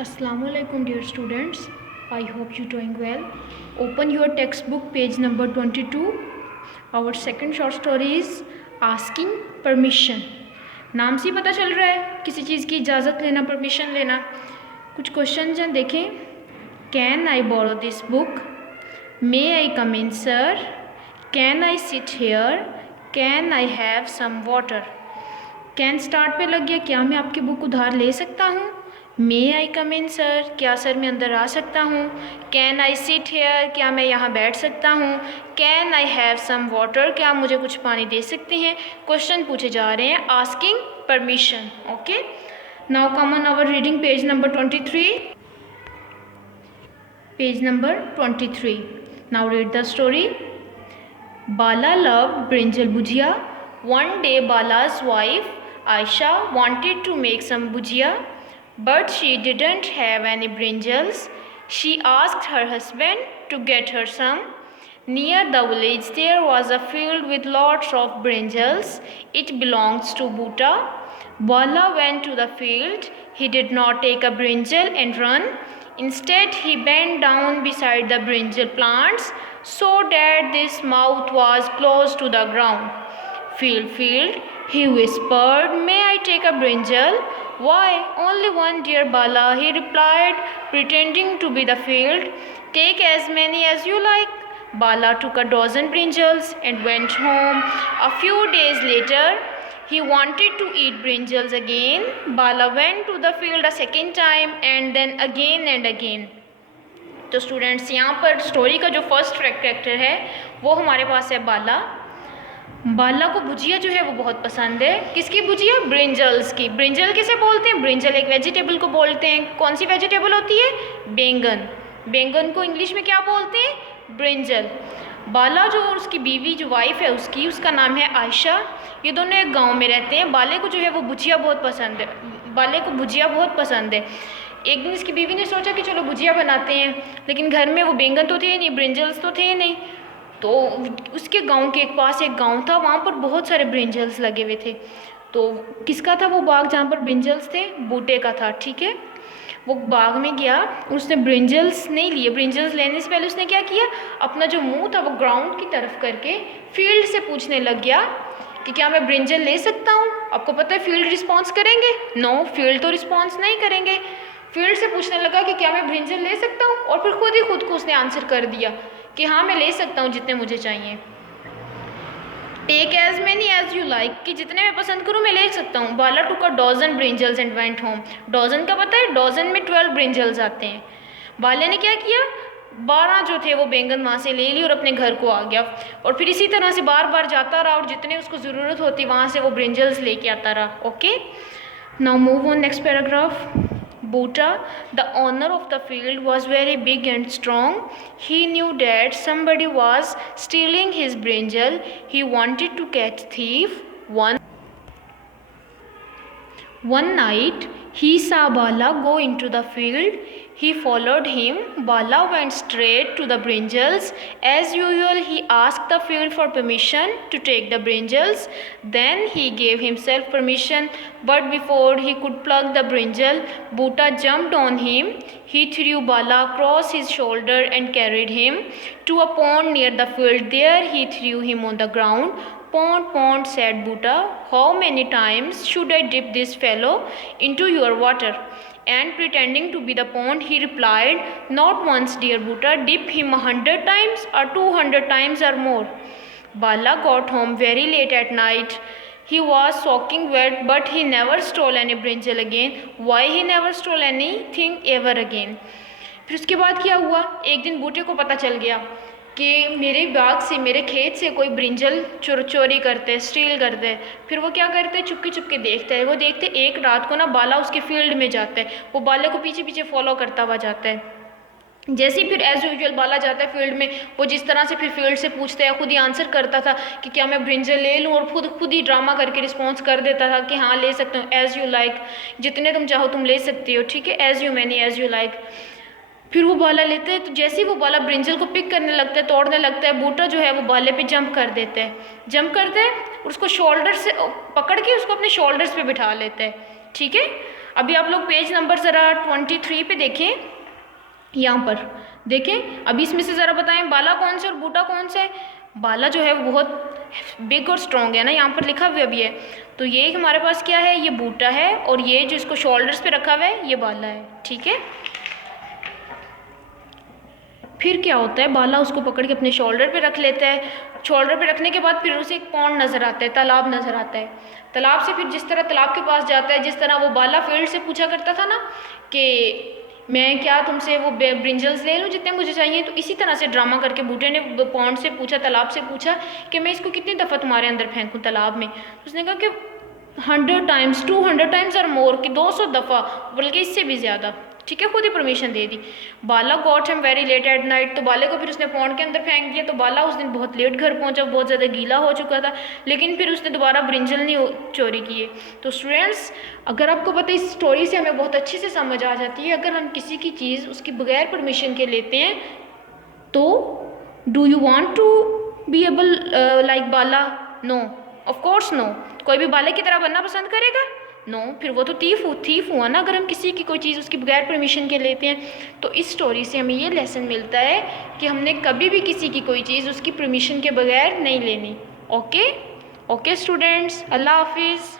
Assalamualaikum dear students. I hope you doing well. Open your textbook page number 22. Our second short story is asking permission. नाम से पता चल रहा है किसी चीज़ की इजाज़त लेना, परमिशन लेना। कुछ क्वेश्चन हैं, देखें। Can I borrow this book? May I come in sir? Can I sit here? Can I have some water? Can start पे लग गया, क्या मैं आपकी बुक उधार ले सकता हूँ? मे आई कम इन सर, क्या सर मैं अंदर आ सकता हूँ? कैन आई सिट हेयर, क्या मैं यहाँ बैठ सकता हूँ? Can I have some water, क्या आप मुझे कुछ पानी दे सकते हैं? क्वेश्चन पूछे जा रहे हैं asking permission. Okay, now come on our reading page number 23. Page number 23. Now read the story. Bala loved brinjal bhujia. One day Bala's wife Aisha wanted to make some bhujia, but she didn't have any brinjals. She asked her husband to get her some. Near the village there was a field with lots of brinjals. It belongs to Bhuta. Bala went to the field. He did not take a brinjal and run. Instead, he bent down beside the brinjal plants so that his mouth was close to the ground. Field, field, he whispered, may I take a brinjal? Why, only one, dear Bala, he replied, pretending to be the field. Take as many as you like. Bala took a dozen brinjals and went home. A few days later, he wanted to eat brinjals again. Bala went to the field a second time and then again and again. तो students, यहाँ पर story का जो first character है वो हमारे पास है बाला। बाला को भुजिया जो है वो बहुत पसंद है। किसकी भुजिया? ब्रिंजल्स की। ब्रिंजल किसे बोलते हैं? ब्रिंजल एक वेजिटेबल को बोलते हैं। कौन सी वेजिटेबल होती है? बैंगन। बैंगन को इंग्लिश में क्या बोलते हैं? ब्रिंजल। बाला जो उसकी बीवी जो वाइफ है उसका नाम है आयशा। ये दोनों एक गांव में रहते हैं। बाले को जो है वो भुजिया बहुत पसंद है। बाले को भुजिया बहुत पसंद है। एक दिन इसकी बीवी ने सोचा कि चलो भुजिया बनाते हैं, लेकिन घर में वो बैंगन तो थे नहीं, ब्रिंजल्स तो थे नहीं। तो उसके गांव के पास एक गांव था, वहाँ पर बहुत सारे ब्रिंजल्स लगे हुए थे। तो किसका था वो बाग जहाँ पर ब्रिंजल्स थे? बूटे का था। ठीक है, वो बाग में गया, उसने ब्रिंजल्स नहीं लिए। ब्रिंजल्स लेने से पहले उसने क्या किया, अपना जो मुंह था वो ग्राउंड की तरफ करके फील्ड से पूछने लग गया कि क्या मैं ब्रिंजल ले सकता हूँ। आपको पता है फील्ड रिस्पॉन्स करेंगे? नो, फील्ड तो रिस्पॉन्स नहीं करेंगे। फील्ड से पूछने लगा कि क्या मैं ब्रिंजल ले सकता हूँ, और फिर खुद को उसने आंसर कर दिया कि हाँ मैं ले सकता हूँ जितने मुझे चाहिए। Take as many as you like, कि जितने मैं पसंद करूँ मैं ले सकता हूँ। Bala took a dozen brinjals and went home. Dozen का पता है? डॉजन में 12 ब्रिंजल्स आते हैं। बाले ने क्या किया, 12 जो थे वो बैंगन वहाँ से ले ली और अपने घर को आ गया। और फिर इसी तरह से बार बार जाता रहा और जितने उसको ज़रूरत होती वहाँ से वो ब्रिंजल्स लेके आता रहा। Okay, now move on next paragraph. Bhuta, the owner of the field, was very big and strong. He knew that somebody was stealing his brinjal. He wanted to catch thief. One night, he saw Bala go into the field. He followed him. Bala went straight to the brinjals. As usual, he asked the field for permission to take the brinjals. Then he gave himself permission, but before he could pluck the brinjal, Bhuta jumped on him. He threw Bala across his shoulder and carried him to a pond near the field. There he threw him on the ground. Pond, pond, said Bhuta, how many times should I dip this fellow into your water? And pretending to be the pond, he replied, not once, dear Bhuta, dip him 100 times or 200 times or more. Bala got home very late at night. He was soaking wet, but he never stole any brinjal again. Why he never stole anything ever again? फिर उसके बाद क्या हुआ, एक दिन बूटे को पता चल गया कि मेरे बाग से, मेरे खेत से कोई ब्रिंजल चोरी करते हैं, स्टील करते हैं। फिर वो क्या करते हैं, चुपके देखते हैं। वो देखते एक रात को ना बाला उसके फील्ड में जाता है। वो बाले को पीछे पीछे फॉलो करता हुआ जाता है। जैसे ही फिर एज यूजुअल बाला जाता है फील्ड में, वो जिस तरह से फिर फील्ड से पूछते हैं, खुद ही आंसर करता था कि क्या मैं ब्रिंजल ले लूँ, और खुद ही ड्रामा करके रिस्पॉन्स कर देता था कि हाँ ले सकता हूँ, एज़ यू लाइक, जितने तुम चाहो तुम ले सकती हो। ठीक है, as you many, as you like. फिर वो बाला लेते हैं, तो जैसे ही वो बाला ब्रिंजल को पिक करने लगता है, तोड़ने लगता है, बूटा जो है वो बाले पे जंप कर देता है। जंप करते हैं और उसको शोल्डर से पकड़ के उसको अपने शोल्डर्स पे बिठा लेता है। ठीक है, अभी आप लोग पेज नंबर ज़रा 23 पे देखें, यहाँ पर देखें। अभी इसमें से ज़रा बताएं बाला कौन सा और बूटा कौन सा है। बाला जो है वो बहुत बिग और स्ट्रॉन्ग है ना, यहाँ पर लिखा हुआ भी है। तो ये हमारे पास क्या है, ये बूटा है, और ये जो इसको शोल्डर्स पे रखा हुआ है ये बाला है, ठीक है। फिर क्या होता है, बाला उसको पकड़ के अपने शोल्डर पे रख लेता है। शोल्डर पे रखने के बाद फिर उसे एक पॉन्ड नज़र आता है, तालाब नज़र आता है। तालाब से फिर जिस तरह तालाब के पास जाता है, जिस तरह वो बाला फील्ड से पूछा करता था ना कि मैं क्या तुमसे वो ब्रिंजल्स ले लूँ जितने मुझे चाहिए, तो इसी तरह से ड्रामा करके बूटे ने पॉन्ड से पूछा, तालाब से पूछा कि मैं इसको कितनी दफ़ा तुम्हारे अंदर फेंकूँ तालाब में। उसने कहा कि 100 टाइम्स, 200 टाइम्स और मोर, कि 200 दफ़ा, बल्कि इससे भी ज़्यादा, ठीक है। खुद ही परमिशन दे दी। Bala got him very late at night, तो बाले को फिर उसने पॉन्ड के अंदर फेंक दिया। तो बाला उस दिन बहुत लेट घर पहुंचा, बहुत ज़्यादा गीला हो चुका था, लेकिन फिर उसने दोबारा ब्रिंजल नहीं चोरी किए। तो स्टूडेंट्स, अगर आपको पता है इस स्टोरी से हमें बहुत अच्छे से समझ आ जाती है, अगर हम किसी की चीज़ उसकी बगैर परमिशन के लेते हैं तो do you want to be able like Bala? No, of course no. कोई भी बाले की तरह बनना पसंद करेगा? नो, फिर वो तो थीफ हुआ ना, अगर हम किसी की कोई चीज़ उसकी बगैर परमिशन के लेते हैं। तो इस स्टोरी से हमें ये लेसन मिलता है कि हमने कभी भी किसी की कोई चीज़ उसकी परमिशन के बगैर नहीं लेनी। ओके ओके स्टूडेंट्स, अल्लाह हाफिज़।